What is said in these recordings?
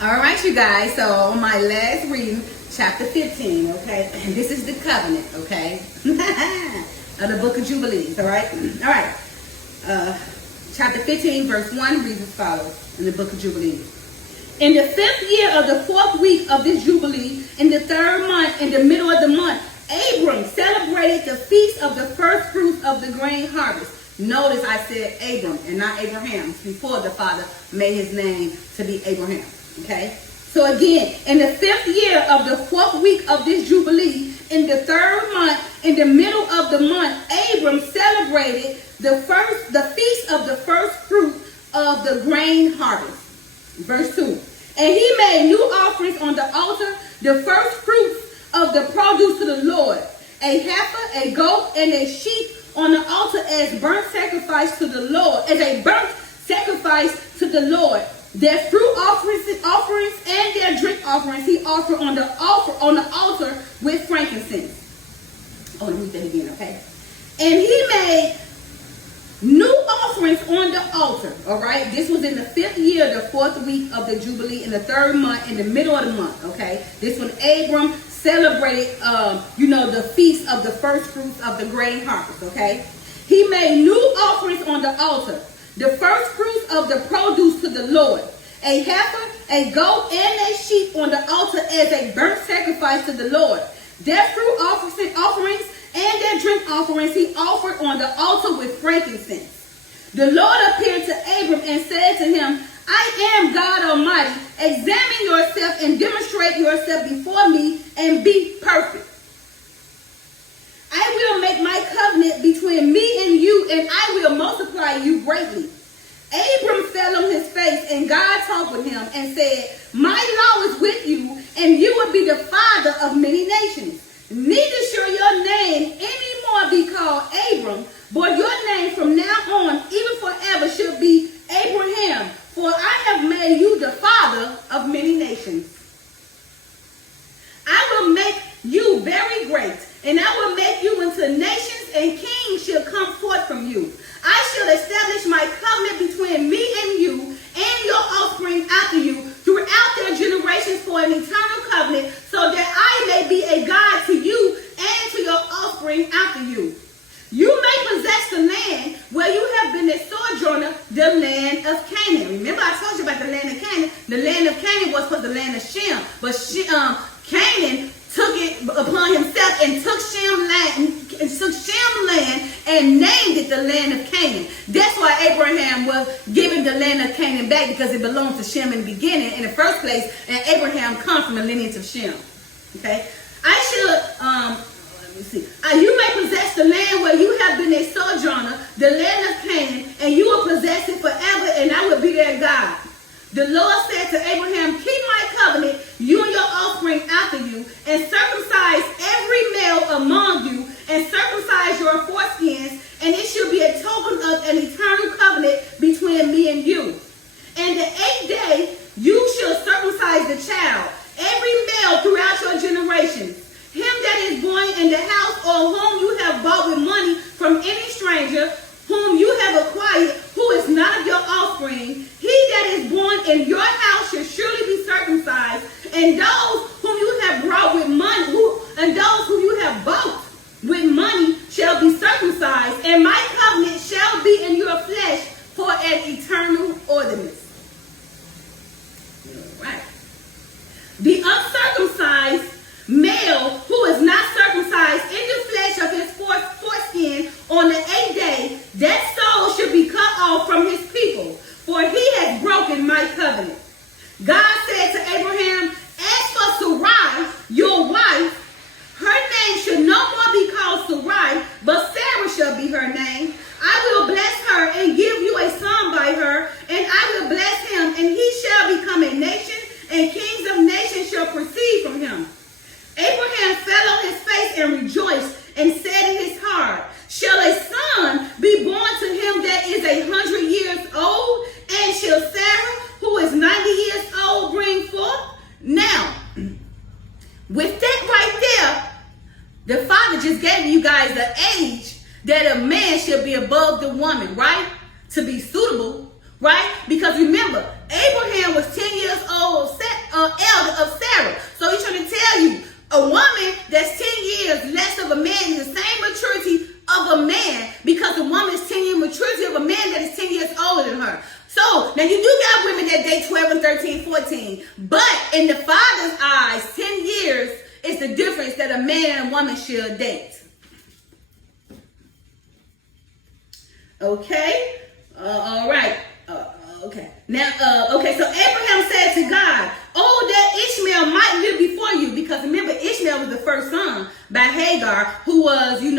All right, you guys. So on my last reading, chapter 15, okay? And this is the covenant, okay? Of the book of Jubilees, all right? All right. Chapter 15, verse 1 reads as follows in the book of Jubilees. In the 5th year of the 4th week of this Jubilee, in the 3rd month, in the middle of the month, Abram celebrated the feast of the first fruits of the grain harvest. Notice I said Abram and not Abraham before the Father made his name to be Abraham. Okay? So again, in the 5th year of the 4th week of this Jubilee, in the 3rd month, in the middle of the month, Abram celebrated the feast of the first fruit of the grain harvest. Verse 2. And he made new offerings on the altar, the first fruits of the produce to the Lord, a heifer, a goat, and a sheep on the altar as burnt sacrifice to the Lord, as a burnt sacrifice to the Lord. Their fruit offerings and their drink offerings he offered on the altar with frankincense. Oh, let me read that again, okay? And he made new offerings on the altar, all right? This was in the 5th year, the 4th week of the Jubilee, in the 3rd month, in the middle of the month, okay? This one, Abram celebrated, the feast of the first fruits of the grain harvest, okay? He made new offerings on the altar, the first fruits of the produce to the Lord, a heifer, a goat, and a sheep on the altar as a burnt sacrifice to the Lord. Their fruit offerings and their drink offerings he offered on the altar with frankincense. The Lord appeared to Abram and said to him, I am God Almighty. Examine yourself and demonstrate yourself before me and be perfect. I will make my covenant between me and you, and I will multiply you greatly. Abram fell on his face, and God talked with him and said, my law is with you, and you will be the father of many nations. Neither shall your name anymore be called Abram, but your name from now on, even forever, shall be Abraham, for I have made you the father of many nations. I will make you very great, and I will make you into nations, and kings shall come forth from you. I shall establish my covenant between me and you and your offspring after you throughout their generations for an eternal covenant, so that I may be a God to you and to your offspring after you. You may possess the land where you have been a sojourner, the land of Canaan. Remember I told you about the land of Canaan. The land of Canaan was for the land of Shem, but Canaan took it upon himself and took Shem land and named it the land of Canaan. That's why Abraham was given the land of Canaan back, because it belonged to Shem in the beginning, in the first place, and Abraham comes from the lineage of Shem. Okay, you may possess the land where you have been a sojourner, the land of Canaan, and you will possess it forever, and I will be their God. The Lord said to Abraham, keep my covenant, you and your offspring after you, and circumcise every male among you, and circumcise your foreskins, and it shall be a token of an eternal covenant between me and you. And the 8th day you shall circumcise the child, every male throughout your generations. Him that is born in the house, or whom you have bought with money from any stranger, whom you have acquired, who is not of your offspring, he that is born in your house shall surely be circumcised, and those whom you have brought with money, and those whom you have bought with money shall be circumcised, and my covenant shall be in your flesh for an eternal ordinance. All right. The uncircumcised male who is not circumcised in the flesh of his foreskin on the 8th day, that soul should be cut off from his people, for he has broken my covenant. God said to Abraham, as for Sarai, your wife, her name should no more be called Sarai, but Sarah shall be her name. I will bless her and give you a son by her, and I will bless him, and he shall become a nation, and kings of nations shall proceed from him. Abraham fell on his face and rejoiced, and said in his heart, shall a son be born to him that is 100 years old, and shall Sarah, who is 90 years old, bring forth? Now, with that right there, the Father just gave you guys the age that a man should be above the woman, right? To be suitable, right? Because remember, Abraham was 10 years old, got women that date 12 and 13, 14. But in the Father's eyes, 10 years is the difference that a man and a woman should date. Okay? All right. Okay. Now, okay, so Abraham said to God, oh, that Ishmael might live before you. Because remember, Ishmael was the first son by Hagar, who was, the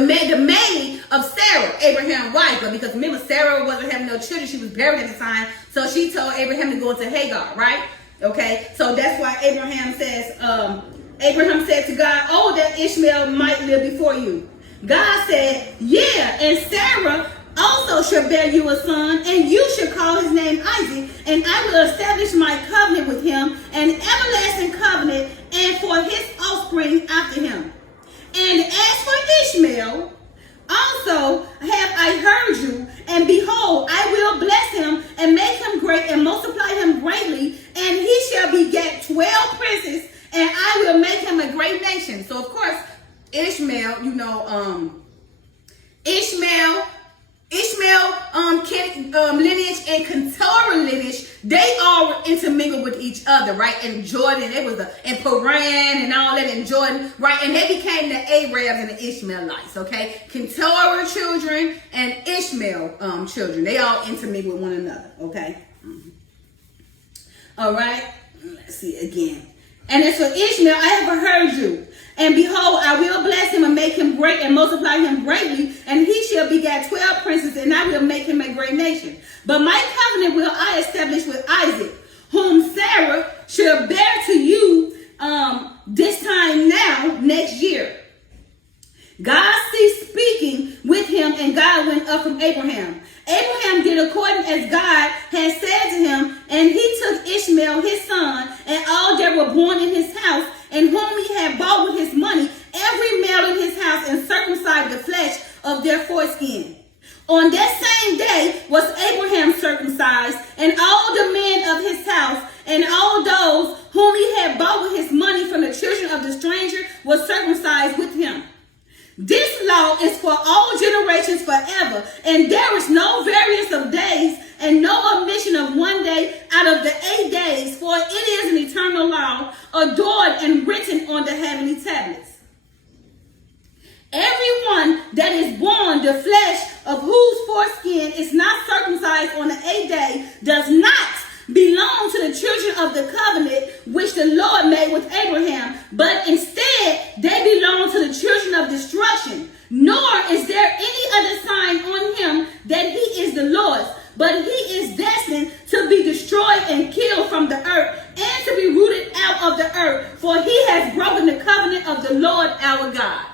maid of Sarah, Abraham's wife. But because remember, Sarah wasn't having no children, she was buried at the time. So she told Abraham to go into Hagar, right? Okay, so that's why Abraham says, Abraham said to God, oh, that Ishmael might live before you. God said, yeah, and Sarah also shall bear you a son, and you shall call his name Isaac, and I will establish my covenant with him, an everlasting covenant, and for his offspring after him. And as for Ishmael, also have I heard you, and behold, I will bless him, and make him great, and multiply him greatly, and he shall beget 12 princes, and I will make him a great nation. So of course, Ishmael, lineage and Keturah lineage, they all intermingled with each other, right? And Jordan, it was and Paran and all that in Jordan, right? And they became the Arabs and the Ishmaelites, okay? Keturah children and Ishmael children, they all intermingled with one another, okay? All right, let's see again. And as for Ishmael, I have heard you. And behold, I will bless him and make him great and multiply him greatly, and he shall beget 12 princes, and I will make him a great nation. But my covenant will I establish with Isaac, whom Sarah shall bear to you this time now, next year. God ceased speaking with him, and God went up from Abraham. Abraham did according as God had said to him, and he took Ishmael his son, and all that were born in his house, and whom he had bought with his money, every male in his house, and circumcised the flesh of their foreskin. On that same day was Abraham circumcised, and all the men of his house, and all those whom he had bought with his money from the children of the stranger were circumcised with him. This law is for all generations forever, and there is no variance of days and no omission of one day out of the 8 days, for it is an eternal law, adored and written on the heavenly tablets. Everyone that is born, the flesh of whose foreskin is not circumcised on the 8th day, does not belong to the children of the covenant which the Lord made with Abraham, but instead they belong to the children of destruction. Nor is there any other sign on him that he is the Lord's, but he is destined to be destroyed and killed from the earth, and to be rooted out of the earth, for he has broken the covenant of the Lord our God.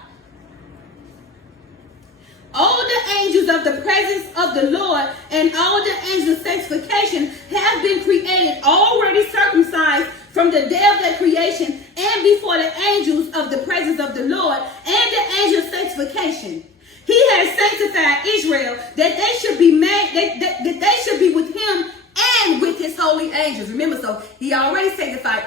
All the angels of the presence of the Lord and all the angels of sanctification have been created, already circumcised from the day of their creation, and before the angels of the presence of the Lord and the angels of sanctification. He has sanctified Israel that they should be made, that they should be with him and with his holy angels. Remember, so he already sanctified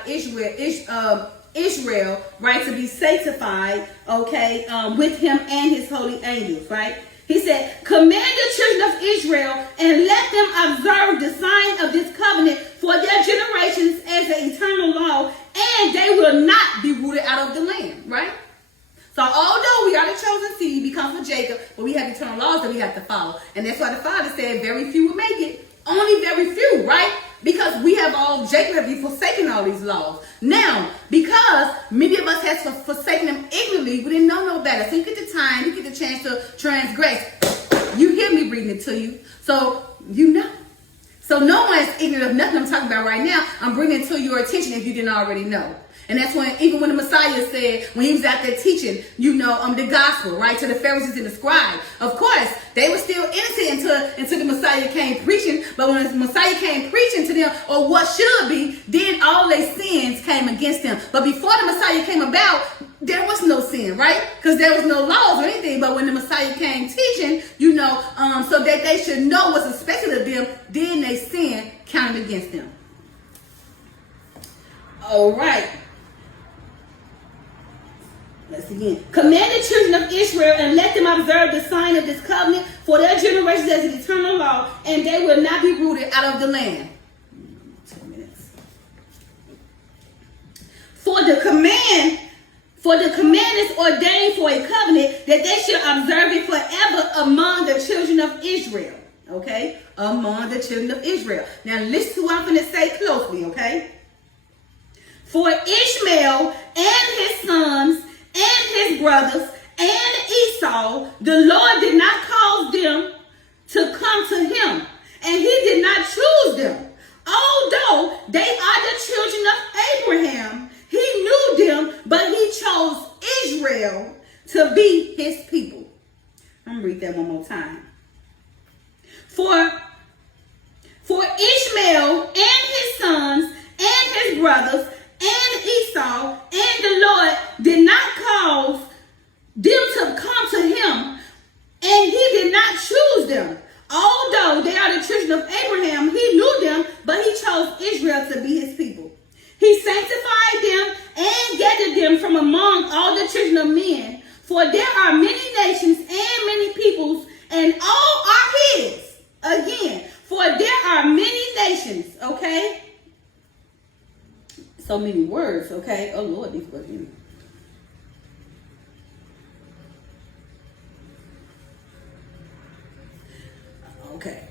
Israel, right, to be sanctified, okay, with him and his holy angels, right? He said, command the children of Israel and let them observe the sign of this covenant for their generations as an eternal law, and they will not be rooted out of the land, right? So although we are the chosen seed, we come from Jacob, but we have eternal laws that we have to follow. And that's why the Father said very few will make it. Only very few, right? Because we have Jacob have forsaken all these laws. Now, because many of us has forsaken them ignorantly, we didn't know no better. So you get the time, you get the chance to transgress. You hear me reading it to you. So you know. So no one is ignorant of nothing I'm talking about right now. I'm bringing it to your attention if you didn't already know. And that's when, even when the Messiah said, when he was out there teaching, the gospel, right, to the Pharisees and the scribes. Of course, they were still innocent until the Messiah came preaching. But when the Messiah came preaching to them, or what should be, then all their sins came against them. But before the Messiah came about, there was no sin, right? Because there was no laws or anything. But when the Messiah came teaching, so that they should know what's expected of them, then their sin counted against them. All right. Let's again. Command the children of Israel and let them observe the sign of this covenant for their generations as an eternal law, and they will not be rooted out of the land. 2 minutes. For the command is ordained for a covenant that they shall observe it forever among the children of Israel. Okay? Among the children of Israel. Now listen to what I'm going to say closely, okay? For Ishmael and his sons and his brothers and Esau, the Lord did not cause them to come to him, and he did not choose them. Although they are the children of Abraham, he knew them, but he chose Israel to be his people. I'm going to read that one more time. For Ishmael and his sons and his brothers and Esau, and the Lord did not cause them to come to him, and he did not choose them. Although they are the children of Abraham, he knew them, but he chose Israel to be his people. He sanctified them and gathered them from among all the children of men. For there are many nations and many peoples, and all are his. Again, for there are many nations, okay? So many words, okay? Oh, Lord, these words. Okay.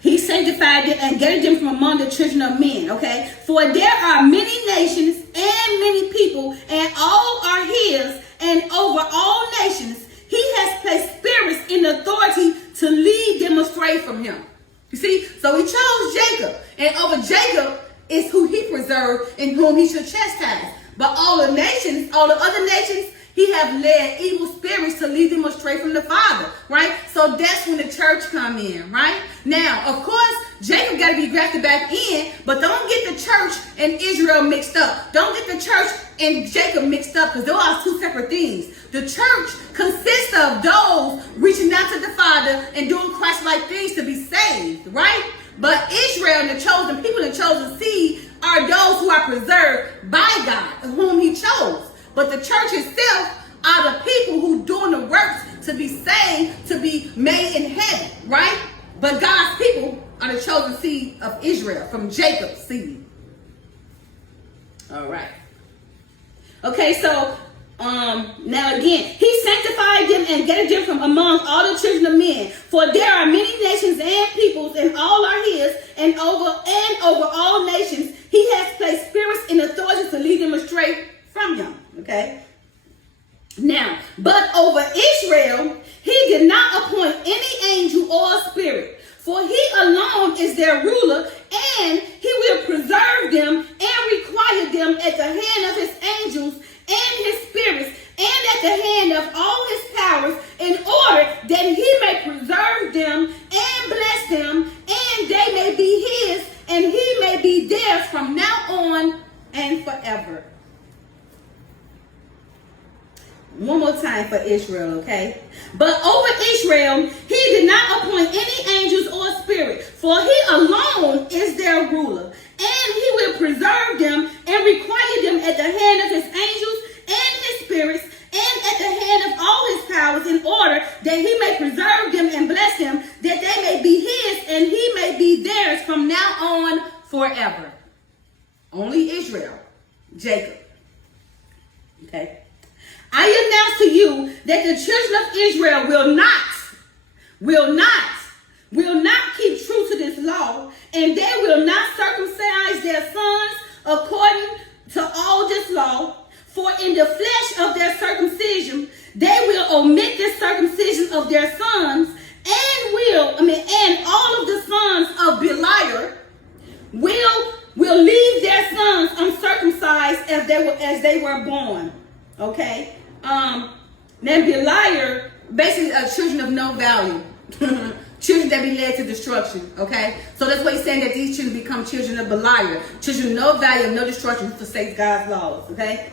He sanctified them and gathered them from among the children of men, okay? For there are many nations and many people, and all are his, and over all nations he has placed spirits in authority to lead them astray from him. You see? So he chose Jacob, and over Jacob is who he preserved and whom he should chastise. But all the nations, all the other nations, he have led evil spirits to lead them astray from the Father, right? So that's when the church come in, right? Now, of course, Jacob got to be grafted back in, but don't get the church and Israel mixed up. Don't get the church and Jacob mixed up, because those are two separate things. The church consists of those reaching out to the Father and doing Christ-like things to be saved, right? But Israel and the chosen people and chosen seed are those who are preserved by God, whom he chose. But the church itself are the people who doing the works to be saved, to be made in heaven, right? But God's people are the chosen seed of Israel, from Jacob's seed. All right. Okay, so now again, he sanctified them and gathered them from among all the children of men. For there are many nations and peoples, and all are his, and over all nations he has placed spirits in authority to lead them astray from him. Okay. Now, but over Israel he did not appoint any angel or spirit, for he alone is their ruler, and he will preserve them and require them at the hand of his angels and his spirits, and at the hand of all his powers, in order that he may preserve them and bless them, and they may be his, and he may be theirs from now on and forever. One more time for Israel, okay? But over Israel, he did not appoint any angels or spirit, for he alone is their ruler, and he will preserve them and require them at the hand of his angels and his spirits, and at the hand of all his powers, in order that he may preserve them and bless them, that they may be his, and he may be theirs from now on forever. Only Israel, Jacob. Okay? I announce to you that the children of Israel will not keep true to this law, and they will not circumcise their sons according to all this law. For in the flesh of their circumcision, they will omit the circumcision of their sons, and all of the sons of Beliar will leave their sons uncircumcised as they were born. Okay. Now Beliar, basically children of no value. Children that be led to destruction. Okay. So that's why he's saying that these children become children of Beliar. Children of no value, of no destruction, who forsake God's laws. Okay.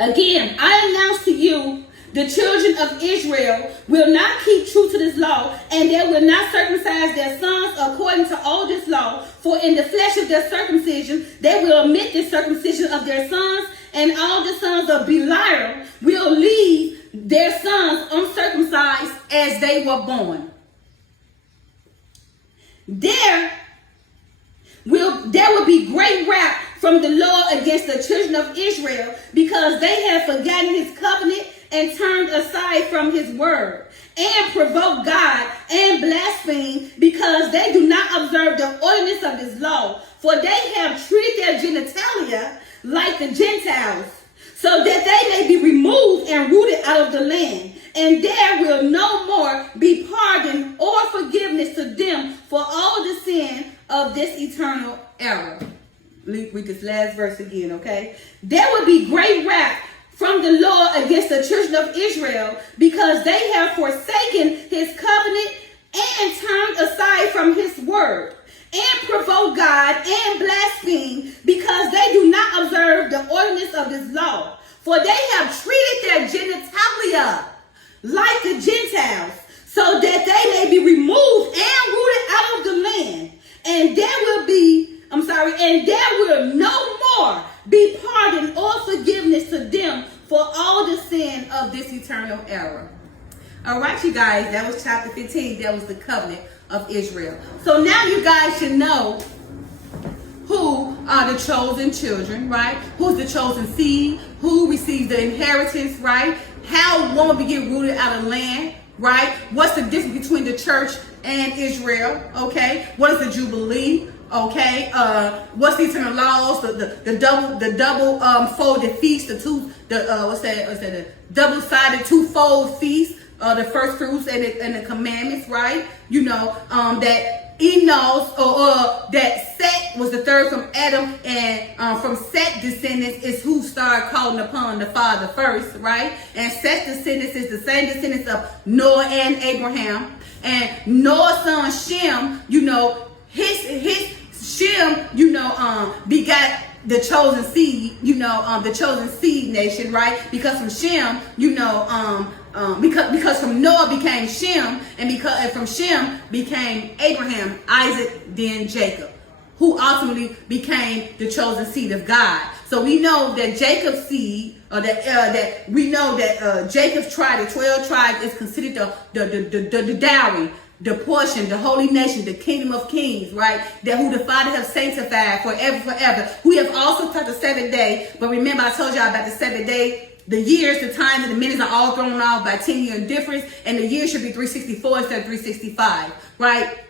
Again, I announce to you, the children of Israel will not keep true to this law, and they will not circumcise their sons according to all this law. For in the flesh of their circumcision, they will omit the circumcision of their sons, and all the sons of Belial will leave their sons uncircumcised as they were born. There will be great wrath from the Lord against the children of Israel, because they have forgotten his covenant and turned aside from his word, and provoked God and blasphemed, because they do not observe the ordinance of this law. For they have treated their genitalia like the Gentiles, so that they may be removed and rooted out of the land. And there will no more be pardon or forgiveness to them for all the sin of this eternal era. Read this last verse again, okay? There will be great wrath from the Lord against the children of Israel, because they have forsaken his covenant and turned aside from his word, and provoked God and blasphemed, because they do not observe the ordinance of this law. For they have treated their genitalia like the Gentiles, so that they may be removed and rooted out of the land. And there will no more be pardon or forgiveness to them for all the sin of this eternal era. All right, you guys, that was chapter 15. That was the covenant of Israel. So now you guys should know who are the chosen children, right? Who's the chosen seed? Who receives the inheritance, right? How one will get rooted out of land, right? What's the difference between the church and Israel, okay? What is the Jubilee, okay? What's the eternal laws? The double folded feast, the double-sided two-fold feast, the first fruits and the commandments, right? You know, that Enos or that Seth was the third from Adam, and from Seth's descendants is who started calling upon the Father first, right? And Seth's descendants is the same descendants of Noah and Abraham. And Noah's son Shem, you know, his Shem, you know, begot the chosen seed, you know, the chosen seed nation, right? Because from Shem, you know, because from Noah became Shem, and because from Shem became Abraham, Isaac, then Jacob, who ultimately became the chosen seed of God. So we know that Jacob's seed, or that we know that Jacob's tribe, the 12 tribes, is considered the dowry, the portion, the holy nation, the kingdom of kings, right? That who the Father has sanctified forever. We have also taught the 7th day, but remember I told y'all about the 7th day. The years, the times, and the minutes are all thrown off by 10-year difference, and the year should be 364 instead of 365, right?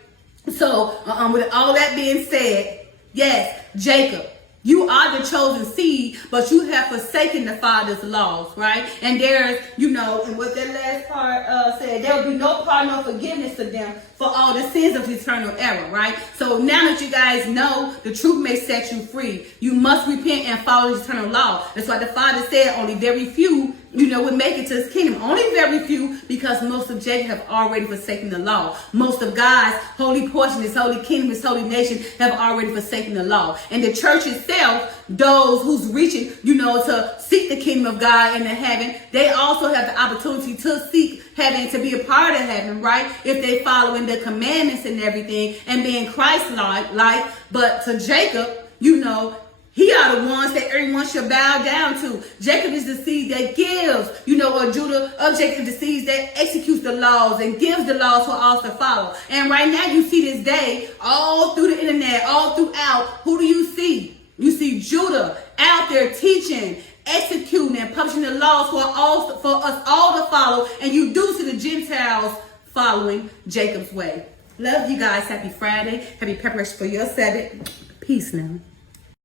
So, with all that being said, yes, Jacob, you are the chosen seed, but you have forsaken the Father's laws, right? And there's, you know, and what that last part said, there will be no pardon or forgiveness to them for all the sins of the eternal era, right? So now that you guys know, the truth may set you free. You must repent and follow the eternal law. That's why the Father said only very few, you know, would make it to his kingdom. Only very few, because most of Jacob have already forsaken the law. Most of God's holy portion, his holy kingdom, his holy nation have already forsaken the law. And the church itself, those who's reaching, you know, to seek the kingdom of God and the heaven, they also have the opportunity to seek heaven, to be a part of heaven, right? If they following the commandments and everything and being Christ-like. But to Jacob, you know, he are the ones that everyone should bow down to. Jacob is the seed that gives, you know, or Judah of Jacob is the seed that executes the laws and gives the laws for us to follow. And right now you see this day, all through the internet, all throughout, who do you see? You see Judah out there teaching, executing, and publishing the laws for us all to follow. And you do see the Gentiles following Jacob's way. Love you guys. Happy Friday. Happy preparation for your Sabbath. Peace now.